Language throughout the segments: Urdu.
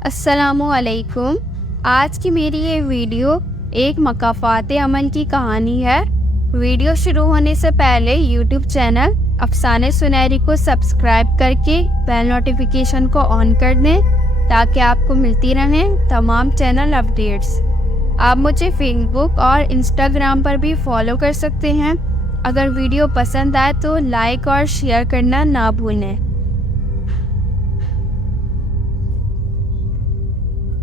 السلام علیکم۔ آج کی میری یہ ویڈیو ایک مکافات عمل کی کہانی ہے۔ ویڈیو شروع ہونے سے پہلے یوٹیوب چینل افسانے سنہری کو سبسکرائب کر کے بیل نوٹیفیکیشن کو آن کر دیں تاکہ آپ کو ملتی رہیں تمام چینل اپڈیٹس۔ آپ مجھے فیس بک اور انسٹاگرام پر بھی فالو کر سکتے ہیں۔ اگر ویڈیو پسند آئے تو لائک اور شیئر کرنا نہ بھولیں۔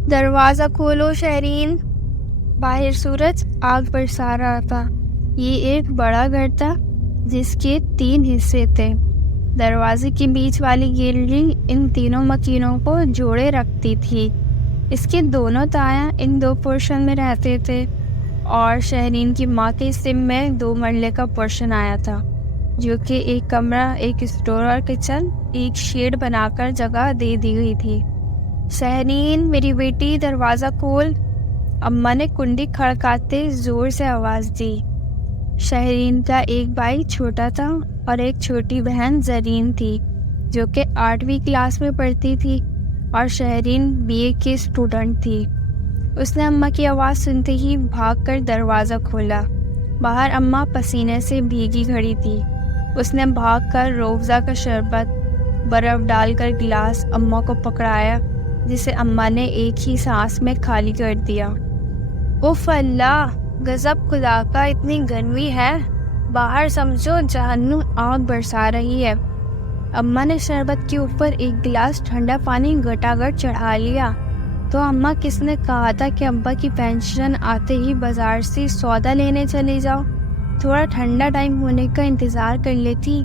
دروازہ کھولو شہرین۔ باہر سورج آگ برسا رہا تھا۔ یہ ایک بڑا گھر تھا جس کے 3 حصے تھے۔ دروازے کے بیچ والی گیلری ان تینوں مکینوں کو جوڑے رکھتی تھی۔ اس کے دونوں تایاں ان 2 پورشن میں رہتے تھے اور شہرین کی ماں کے حصے میں 2 مرلے کا پورشن آیا تھا، جو کہ ایک کمرہ، ایک اسٹور اور کچن، ایک شیڈ بنا کر جگہ دے دی گئی تھی۔ شہرین میری بیٹی دروازہ کھول، اماں نے کنڈی کھڑکاتے زور سے آواز دی۔ شہرین کا ایک بھائی چھوٹا تھا اور ایک چھوٹی بہن زرین تھی جو کہ 8ویں کلاس میں پڑھتی تھی اور شہرین BA کی اسٹوڈنٹ تھی۔ اس نے اماں کی آواز سنتے ہی بھاگ کر دروازہ کھولا۔ باہر اماں پسینے سے بھیگی کھڑی تھی۔ اس نے بھاگ کر روح افزا کا شربت برف ڈال کر گلاس اماں کو پکڑایا، جسے اماں نے ایک ہی سانس میں خالی کر دیا۔ اف اللہ، غضب خدا کا، اتنی گرمی ہے، باہر سمجھو جہنم آگ برسا رہی ہے۔ اماں نے شربت کے اوپر ایک گلاس ٹھنڈا پانی گٹاگٹ چڑھا لیا۔ تو اماں کس نے کہا تھا کہ ابا کی پینشن آتے ہی بازار سے سودا لینے چلے جاؤ؟ تھوڑا ٹھنڈا ٹائم ہونے کا انتظار کر لیتی۔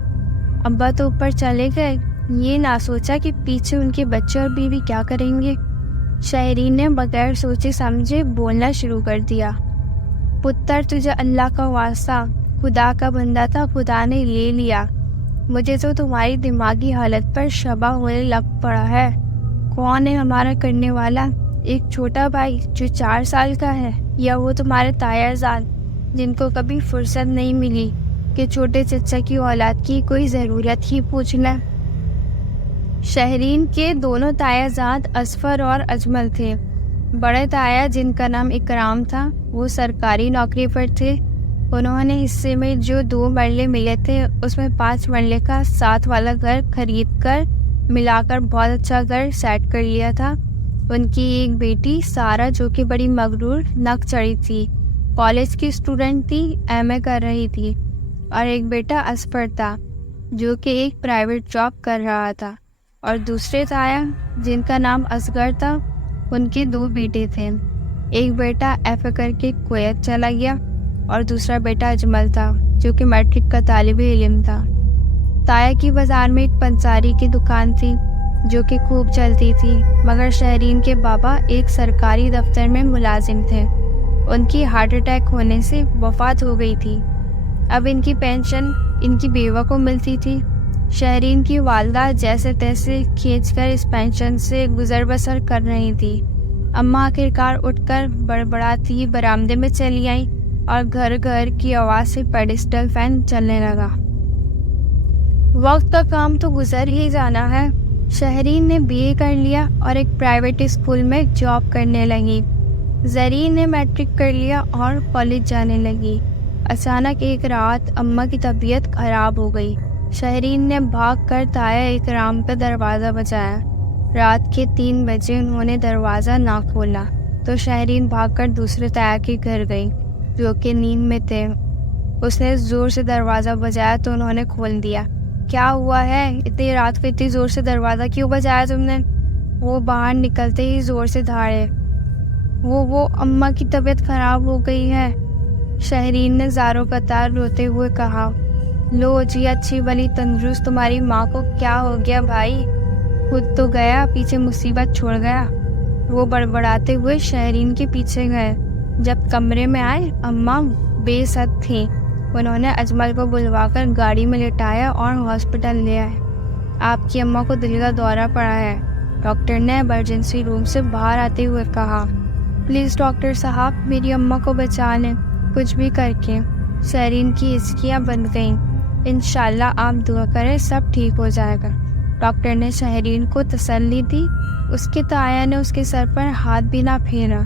ابا تو اوپر چلے گئے، یہ نہ سوچا کہ پیچھے ان کے بچے اور بیوی کیا کریں گے۔ شہرین نے بغیر سوچے سمجھے بولنا شروع کر دیا۔ پتر، تجھے اللہ کا واسطہ، خدا کا بندہ تھا، خدا نے لے لیا۔ مجھے تو تمہاری دماغی حالت پر شبہ ہونے لگ پڑا ہے۔ کون ہے ہمارا کرنے والا؟ ایک چھوٹا بھائی جو 4 سال کا ہے، یا وہ تمہارے تایا زاد جن کو کبھی فرصت نہیں ملی کہ چھوٹے چچا کی اولاد کی کوئی ضرورت ہی پوچھ لیں؟ شہرین کے دونوں تایا زاد اصفر اور اجمل تھے۔ بڑے تایا، جن کا نام اکرام تھا، وہ سرکاری نوکری پر تھے۔ انہوں نے حصے میں جو 2 مرلے ملے تھے اس میں 5 مرلے کا ساتھ والا گھر خرید کر ملا کر بہت اچھا گھر سیٹ کر لیا تھا۔ ان کی ایک بیٹی سارہ، جو کہ بڑی مغرور نک چڑھی تھی، کالج کی اسٹوڈنٹ تھی، MA کر رہی تھی، اور ایک بیٹا اصفر تھا جو کہ ایک پرائیویٹ جاب کر رہا تھا۔ اور دوسرے تایا، جن کا نام اصغر تھا، ان کے 2 بیٹے تھے۔ ایک بیٹا FA کر کے کویت چلا گیا اور دوسرا بیٹا اجمل تھا جو کہ میٹرک کا طالب علم تھا۔ تایا کی بازار میں ایک پنساری کی دکان تھی جو کہ خوب چلتی تھی، مگر شہرین کے بابا ایک سرکاری دفتر میں ملازم تھے۔ ان کی ہارٹ اٹیک ہونے سے وفات ہو گئی تھی۔ اب ان کی پینشن ان کی بیوہ کو ملتی تھی۔ شہرین کی والدہ جیسے تیسے کھینچ کر اس پینشن سے گزر بسر کر رہی تھی۔ اماں آخرکار اٹھ کر بڑبڑاتی برآمدے میں چلی آئیں اور گھر گھر کی آواز سے پیڈسٹل فین چلنے لگا۔ وقت کا کام تو گزر ہی جانا ہے۔ شہرین نے BA کر لیا اور ایک پرائیویٹ اسکول میں جاب کرنے لگی۔ زرین نے میٹرک کر لیا اور کالج جانے لگی۔ اچانک ایک رات اماں کی طبیعت خراب ہو گئی۔ شہرین نے بھاگ کر تایا اکرام کا دروازہ بجایا۔ رات کے 3 بجے انہوں نے دروازہ نہ کھولا تو شہرین بھاگ کر دوسرے تایا کے گھر گئی جو کہ نیند میں تھے۔ اس نے زور سے دروازہ بجایا تو انہوں نے کھول دیا۔ کیا ہوا ہے؟ اتنی رات کو اتنی زور سے دروازہ کیوں بجایا تم نے؟ وہ باہر نکلتے ہی زور سے دھاڑے۔ وہ اماں کی طبیعت خراب ہو گئی ہے، شہرین نے زاروں قطار روتے ہوئے کہا۔ لو جی، اچھی بلی تندرست تمہاری ماں کو کیا ہو گیا بھائی؟ خود تو گیا، پیچھے مصیبت چھوڑ گیا۔ وہ بڑبڑاتے ہوئے شہرین کے پیچھے گئے۔ جب کمرے میں آئے، اماں بے سد تھیں۔ انہوں نے اجمل کو بلوا کر گاڑی میں لٹایا اور ہاسپٹل لے آئے۔ آپ کی اماں کو دل کا دورہ پڑا ہے، ڈاکٹر نے ایمرجنسی روم سے باہر آتے ہوئے کہا۔ پلیز ڈاکٹر صاحب، میری اماں کو بچا لیں، کچھ بھی کر کے۔ شہرین کی ہچکیاں بند گئیں۔ انشاءاللہ آپ دعا کریں، سب ٹھیک ہو جائے گا۔ ڈاکٹر نے شہرین کو تسلی دی۔ اس کے تایا نے اس کے سر پر ہاتھ بھی نہ پھیرا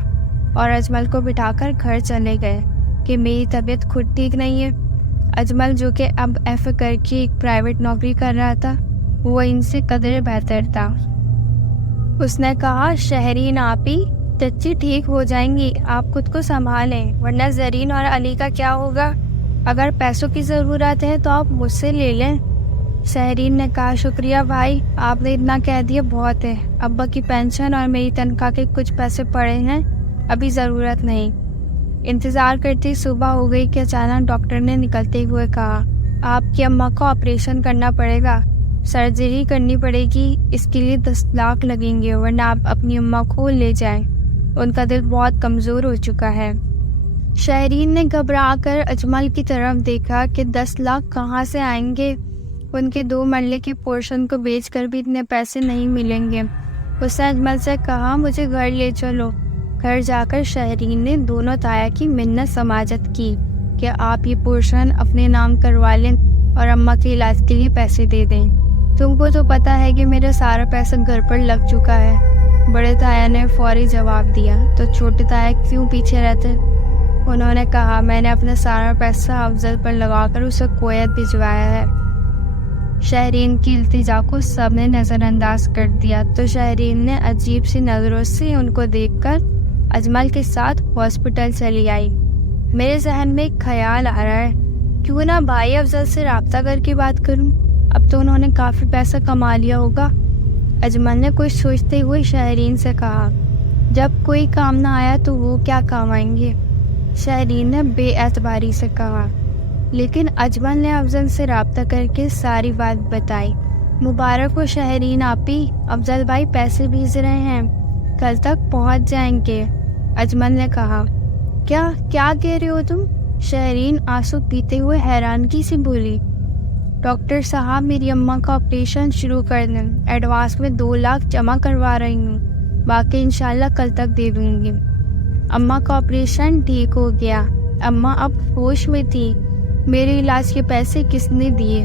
اور اجمل کو بٹھا کر گھر چلے گئے کہ میری طبیعت خود ٹھیک نہیں ہے۔ اجمل جو کہ اب ایف کر کے ایک پرائیویٹ نوکری کر رہا تھا، وہ ان سے قدرے بہتر تھا۔ اس نے کہا، شہرین آپی، چچی ٹھیک ہو جائیں گی، آپ خود کو سنبھالیں، ورنہ زرین اور علی کا کیا ہوگا؟ اگر پیسوں کی ضرورت ہے تو آپ مجھ سے لے لیں۔ شہرین نے کہا، شکریہ بھائی، آپ نے اتنا کہہ دیا بہت ہے، ابا کی پینشن اور میری تنخواہ کے کچھ پیسے پڑے ہیں، ابھی ضرورت نہیں۔ انتظار کرتی صبح ہو گئی کہ اچانک ڈاکٹر نے نکلتے ہوئے کہا، آپ کی اماں کو آپریشن کرنا پڑے گا، سرجری کرنی پڑے گی، اس کے لیے 10 لاکھ لگیں گے، ورنہ آپ اپنی اماں کو لے جائیں، ان کا دل بہت کمزور ہو چکا ہے۔ شہرین نے گھبرا کر اجمل کی طرف دیکھا کہ 10 لاکھ کہاں سے آئیں گے، ان کے 2 مرلے کے پورشن کو بیچ کر بھی اتنے پیسے نہیں ملیں گے۔ اس نے اجمل سے کہا، مجھے گھر لے چلو۔ گھر جا کر شہرین نے دونوں تایا کی منت سماجت کی کہ آپ یہ پورشن اپنے نام کروا لیں اور اماں کے علاج کے لیے پیسے دے دیں۔ تم کو تو پتہ ہے کہ میرا سارا پیسہ گھر پر لگ چکا ہے۔ بڑے تایا نے فوری جواب دیا، تو چھوٹے تایا کیوں پیچھے رہتے؟ انہوں نے کہا، میں نے اپنا سارا پیسہ افضل پر لگا کر اسے کویت بھجوایا ہے۔ شہرین کی التجا کو سب نے نظر انداز کر دیا تو شہرین نے عجیب سی نظروں سے ان کو دیکھ کر اجمل کے ساتھ ہاسپٹل چلی آئی۔ میرے ذہن میں ایک خیال آ رہا ہے، کیوں نہ بھائی افضل سے رابطہ کر کے بات کروں، اب تو انہوں نے کافی پیسہ کما لیا ہوگا۔ اجمل نے کچھ سوچتے ہوئے شہرین سے کہا، جب کوئی کام نہ آیا تو وہ کیا کام آئیں گے؟ شہرین نے بے اعتباری سے کہا۔ لیکن اجمل نے افضل سے رابطہ کر کے ساری بات بتائی۔ مبارک ہو شہرین آپی، افضل بھائی پیسے بھیج رہے ہیں، کل تک پہنچ جائیں گے۔ اجمل نے کہا، کیا کہہ رہے ہو تم؟ شہرین آنسو پیتے ہوئے حیرانگی سے بولی، ڈاکٹر صاحب میری اماں کا آپریشن شروع کر دیں، ایڈوانس میں 2 لاکھ جمع کروا رہی ہوں، باقی انشاءاللہ کل تک دے دوں گی۔ اماں کا آپریشن ٹھیک ہو گیا، اماں اب ہوش میں تھی، میرے علاج کے پیسے کس نے دیے؟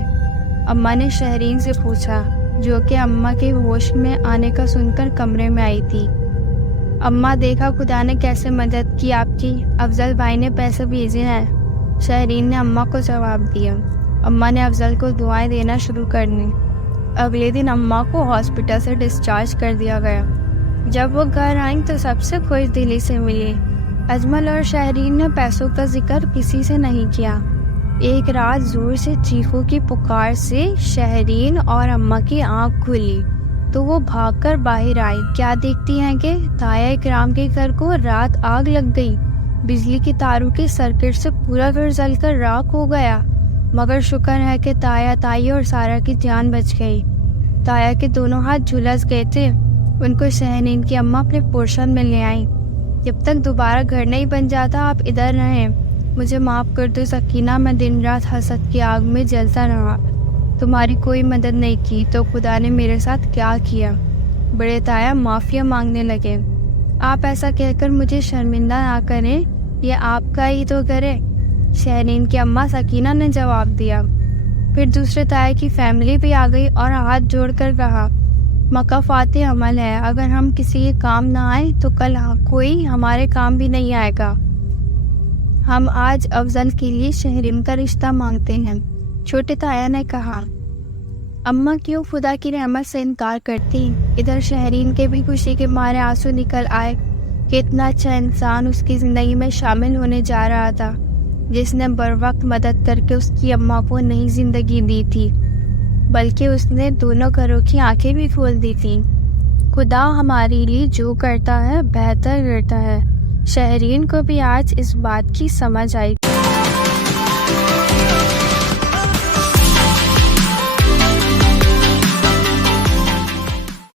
اماں نے شہرین سے پوچھا، جو کہ اماں کے ہوش میں آنے کا سن کر کمرے میں آئی تھی۔ اماں دیکھا خدا نے کیسے مدد کی آپ کی، افضل بھائی نے پیسے بھیجے ہیں، شہرین نے اماں کو جواب دیا۔ اماں نے افضل کو دعائیں دینا شروع کر دی۔ اگلے دن اماں کو ہاسپٹل سے ڈسچارج کر دیا گیا۔ جب وہ گھر آئیں تو سب سے خوش دلی سے ملی۔ اجمل اور شہرین نے پیسوں کا ذکر کسی سے نہیں کیا۔ ایک رات زور سے چیخوں کی پکار سے شہرین اور اماں کی آنکھ کھلی تو وہ بھاگ کر باہر آئی۔ کیا دیکھتی ہیں کہ تایا اکرام کے گھر کو رات آگ لگ گئی، بجلی کے تاروں کے سرکٹ سے پورا گھر جل کر راکھ ہو گیا، مگر شکر ہے کہ تایا، تائی اور سارا کی جان بچ گئی۔ تایا کے دونوں ہاتھ جھلس گئے تھے، ان کو شہرین کی اماں اپنے پورشن میں لے آئیں۔ جب تک دوبارہ گھر نہیں بن جاتا آپ ادھر رہیں، مجھے معاف کر دو سکینہ، میں دن رات حسد کی آگ میں جلتا رہا، تمہاری کوئی مدد نہیں کی تو خدا نے میرے ساتھ کیا کیا۔ بڑے تایا معافی مانگنے لگے، آپ ایسا کہہ کر مجھے شرمندہ نہ کریں، یہ آپ کا ہی تو گھر ہے۔ شہرین کی اماں سکینہ نے جواب دیا۔ پھر دوسرے تایا کی فیملی بھی آ گئی اور ہاتھ جوڑ کر کہا، مکافات عمل ہے، اگر ہم کسی کے کام نہ آئیں تو کل کوئی ہمارے کام بھی نہیں آئے گا۔ ہم آج افضل کے لیے شہرین کا رشتہ مانگتے ہیں۔ چھوٹے تایا نے کہا، اماں کیوں خدا کی رحمت سے انکار کرتی؟ ادھر شہرین کے بھی خوشی کے مارے آنسو نکل آئے کہ اتنا اچھا انسان اس کی زندگی میں شامل ہونے جا رہا تھا، جس نے بر وقت مدد کر کے اس کی اماں کو نئی زندگی دی تھی، بلکہ اس نے دونوں گھروں کی آنکھیں بھی کھول دی تھیں۔ خدا ہمارے لیے جو کرتا ہے بہتر کرتا ہے۔ شہرین کو بھی آج اس بات کی سمجھ آئی۔